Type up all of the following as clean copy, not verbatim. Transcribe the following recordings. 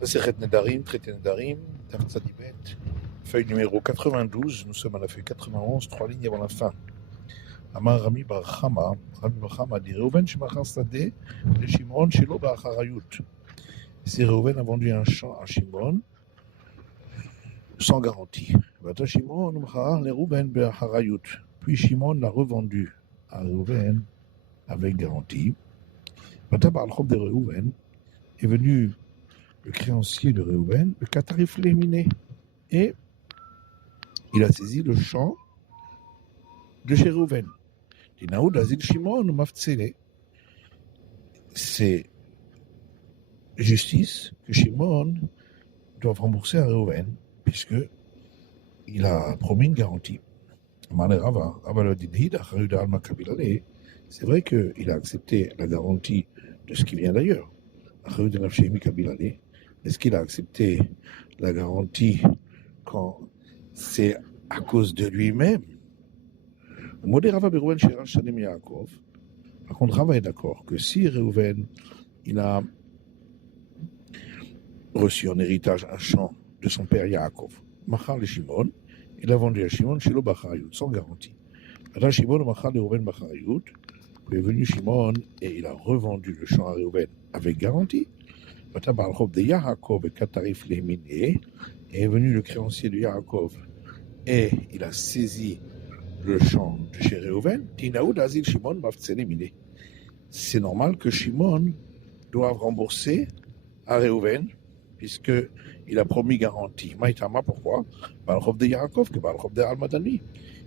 Masechet Nedarim, traité Nedarim, Daf Tzadibet, feuille numéro 92, nous sommes à la feuille 91, 3 lignes avant la fin. Amar Rami Bar Chama dit Reuven Shemachar Sadeh, le Shimon Shelo Ba'acharayut. Si Reuven a vendu un champ à Shimon sans garantie. Vata Shimon Machar le Reuven Ba'acharayut. Puis Shimon l'a revendu à Reuven avec garantie. Vata Ba'al Chob de Reuven est venu le créancier de Reuven, le Katarif Léminé, et il a saisi le champ de chez Reuven. Dinaoud Azil Shimon ou Maftsele. C'est justice que Shimon doit rembourser à Reuven, puisqu'il a promis une garantie. C'est vrai qu'il a accepté la garantie de ce qui vient d'ailleurs. Est-ce qu'il a accepté la garantie quand c'est à cause de lui-même? Par contre, Rava est d'accord que si Reuven il a reçu en héritage un champ de son père Yaakov, Machar le Shimon, il a vendu à Shimon Shelo Bacharayut, sans garantie. Maintenant, Shimon Machar le Reuven Bacharayut, puis est venu Shimon et il a revendu le champ à Reuven avec garantie. Maintenant, Balchov de Yaakov et Katarif Léminé, est venu le créancier de Yaakov et il a saisi le champ de chez Reuven. Tinaoud Azil Shimon Maftsele Miné. C'est normal que Shimon doive rembourser à Reuven, puisqu'il a promis garantie. Maïtama, pourquoi? Balchov de Yaakov que Balchov de Almadani.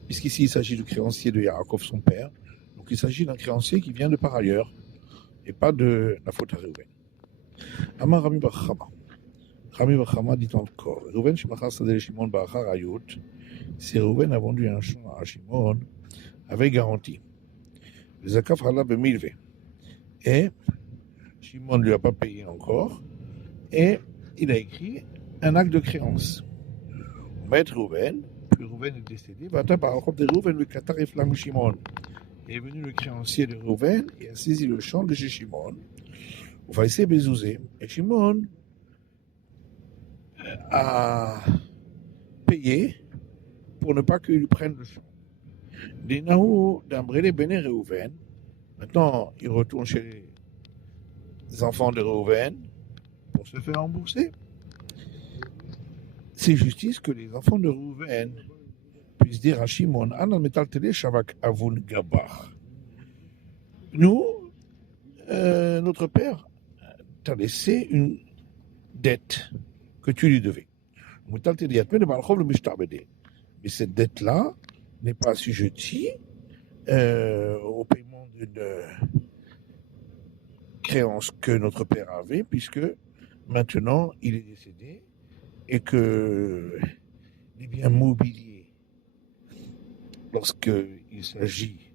Puisqu'ici, il s'agit du créancier de Yaakov, son père. Donc, il s'agit d'un créancier qui vient de par ailleurs et pas de la faute à Reuven. Amar Rami Bar Chama. Rami Bar Chama dit encore Reuven Shemachar Sadeh Shimon Ba'acharayut. Si Reuven a vendu un champ à Shimon avec garantie, le Zakaf Hala Bemilve. Et Shimon ne lui a pas payé encore. Et il a écrit un acte de créance. Maître Reuven, puis Reuven est décédé, Vata Ba'alchov de Reuven le Katarif Lam Shimon. Est venu le créancier de Reuven et a saisi le champ de chez Shimon. Vaïsé Bezouzé. Et Shimon a payé pour ne pas qu'il lui prenne le champ. Des Nahou d'Ambrele Bene Reuven. Maintenant, il retourne chez les enfants de Reuven pour se faire rembourser. C'est justice que les enfants de Reuven puissent dire à Shimon, Anal Metal Tele Shavak Avun Gabar. Nous, notre père t'a laissé une dette que tu lui devais. Mais cette dette-là n'est pas assujettie au paiement d'une créance que notre père avait, puisque maintenant il est décédé et que les biens mobiliers, lorsqu'il s'agit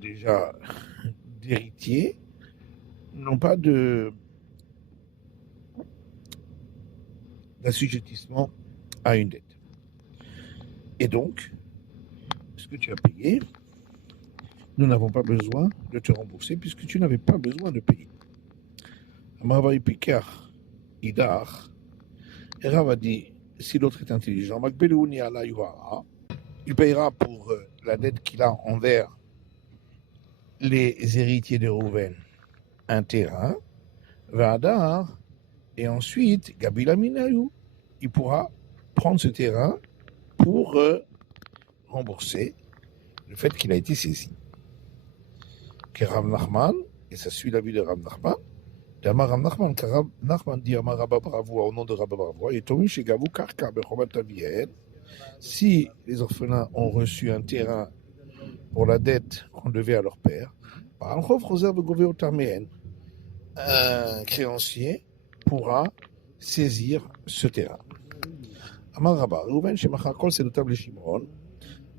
déjà d'héritiers, n'ont pas d'assujettissement à une dette. Et donc, ce que tu as payé, nous n'avons pas besoin de te rembourser puisque tu n'avais pas besoin de payer. Amavai Pikar Idar, et Rav a dit, si l'autre est intelligent, il payera pour la dette qu'il a envers les héritiers de Reuven un terrain, Vadar, et ensuite, Gabila Minayu, il pourra prendre ce terrain pour rembourser le fait qu'il a été saisi. Que Rav Nachman, et ça suit l'avis de Rav Nachman, d'Amar Rav Nachman, car Rav Nachman dit Amar Rabba Bravoua au nom de Rabba Bravoua, et Tomi Shegavu Karka Bechomat Aviel, si les orphelins ont reçu un terrain pour la dette qu'on devait à leur père, un créancier pourra saisir ce terrain. Amar Rabba, Reuven Shemachar Kol Sedotav le Shimon.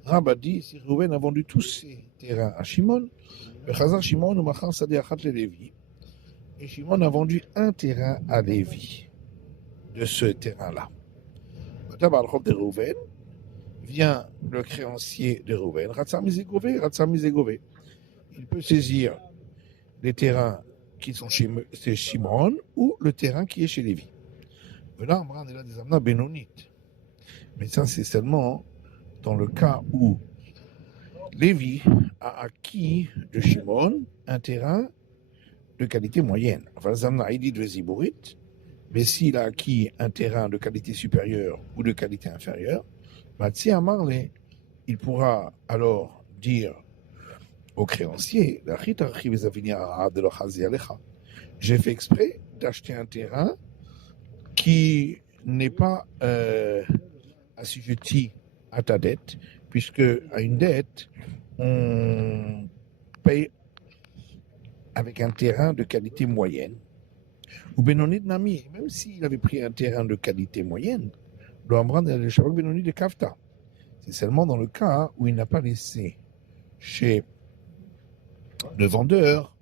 Rabba dit, si Reuven a vendu tous ses terrains à Shimon, Chazar Shimon ou Machar Sadeh Achat le Lévi, et Shimon a vendu un terrain à Lévi de ce terrain-là. D'abord, de Reuven vient le créancier de Reuven, Ratzam Mizegové. Il peut saisir les terrains qui sont chez Shimon ou le terrain qui est chez Lévi. Là, on a des amnas bénonites. Mais ça, c'est seulement dans le cas où Lévi a acquis de Shimon un terrain de qualité moyenne. Enfin, Zamna, il dit de Ziborit, mais s'il a acquis un terrain de qualité supérieure ou de qualité inférieure, Matsi Amarle, il pourra alors dire au créancier, j'ai fait exprès d'acheter un terrain qui n'est pas assujetti à ta dette, puisque à une dette, on paye avec un terrain de qualité moyenne. Ou Benoni de Nami, même s'il avait pris un terrain de qualité moyenne, doit prendre le Shabbat Benoni de Kafta. C'est seulement dans le cas où il n'a pas laissé chez le vendeur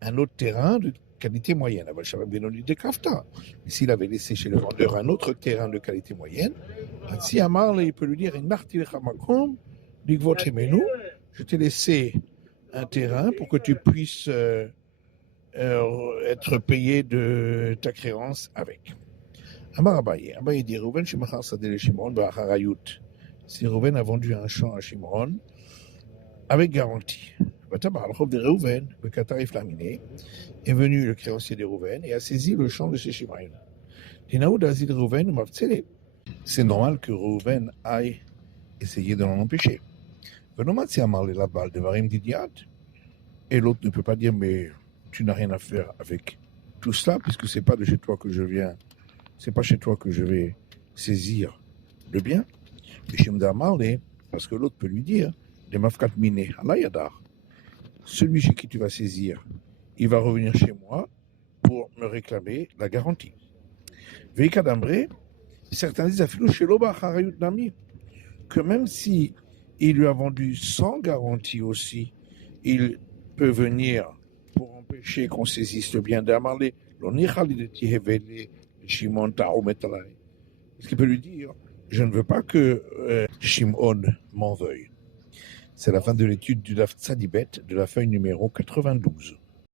un autre terrain de qualité moyenne. Le Shabbat Benoni de Kafta. Et s'il avait laissé chez le vendeur un autre terrain de qualité moyenne, si Amar, il peut lui dire je t'ai laissé un terrain pour que tu puisses être payé de ta créance avec. Amar Abaye dit Reuven Shemachar Sadeh le Shimon Ba'acharayut. Si Reuven a vendu un champ à Shimon avec garantie, de Reuven, le Katarif laminé, est venu le créancier de Reuven et a saisi le champ de chez Shimon. C'est normal que Reuven aille essayer de l'en empêcher. Et l'autre ne peut pas dire, mais tu n'as rien à faire avec tout cela, puisque c'est pas de chez toi que je viens, c'est pas chez toi que je vais saisir le bien. Parce que l'autre peut lui dire, celui chez qui tu vas saisir, il va revenir chez moi pour me réclamer la garantie. Certains disent que même si il lui a vendu sans garantie aussi, il peut venir pour empêcher qu'on saisisse le bien d'Amarlé. Ce qu'il peut lui dire, je ne veux pas que Shimon m'en veuille. C'est la fin de l'étude du Daf Tzadibet de la feuille numéro 92.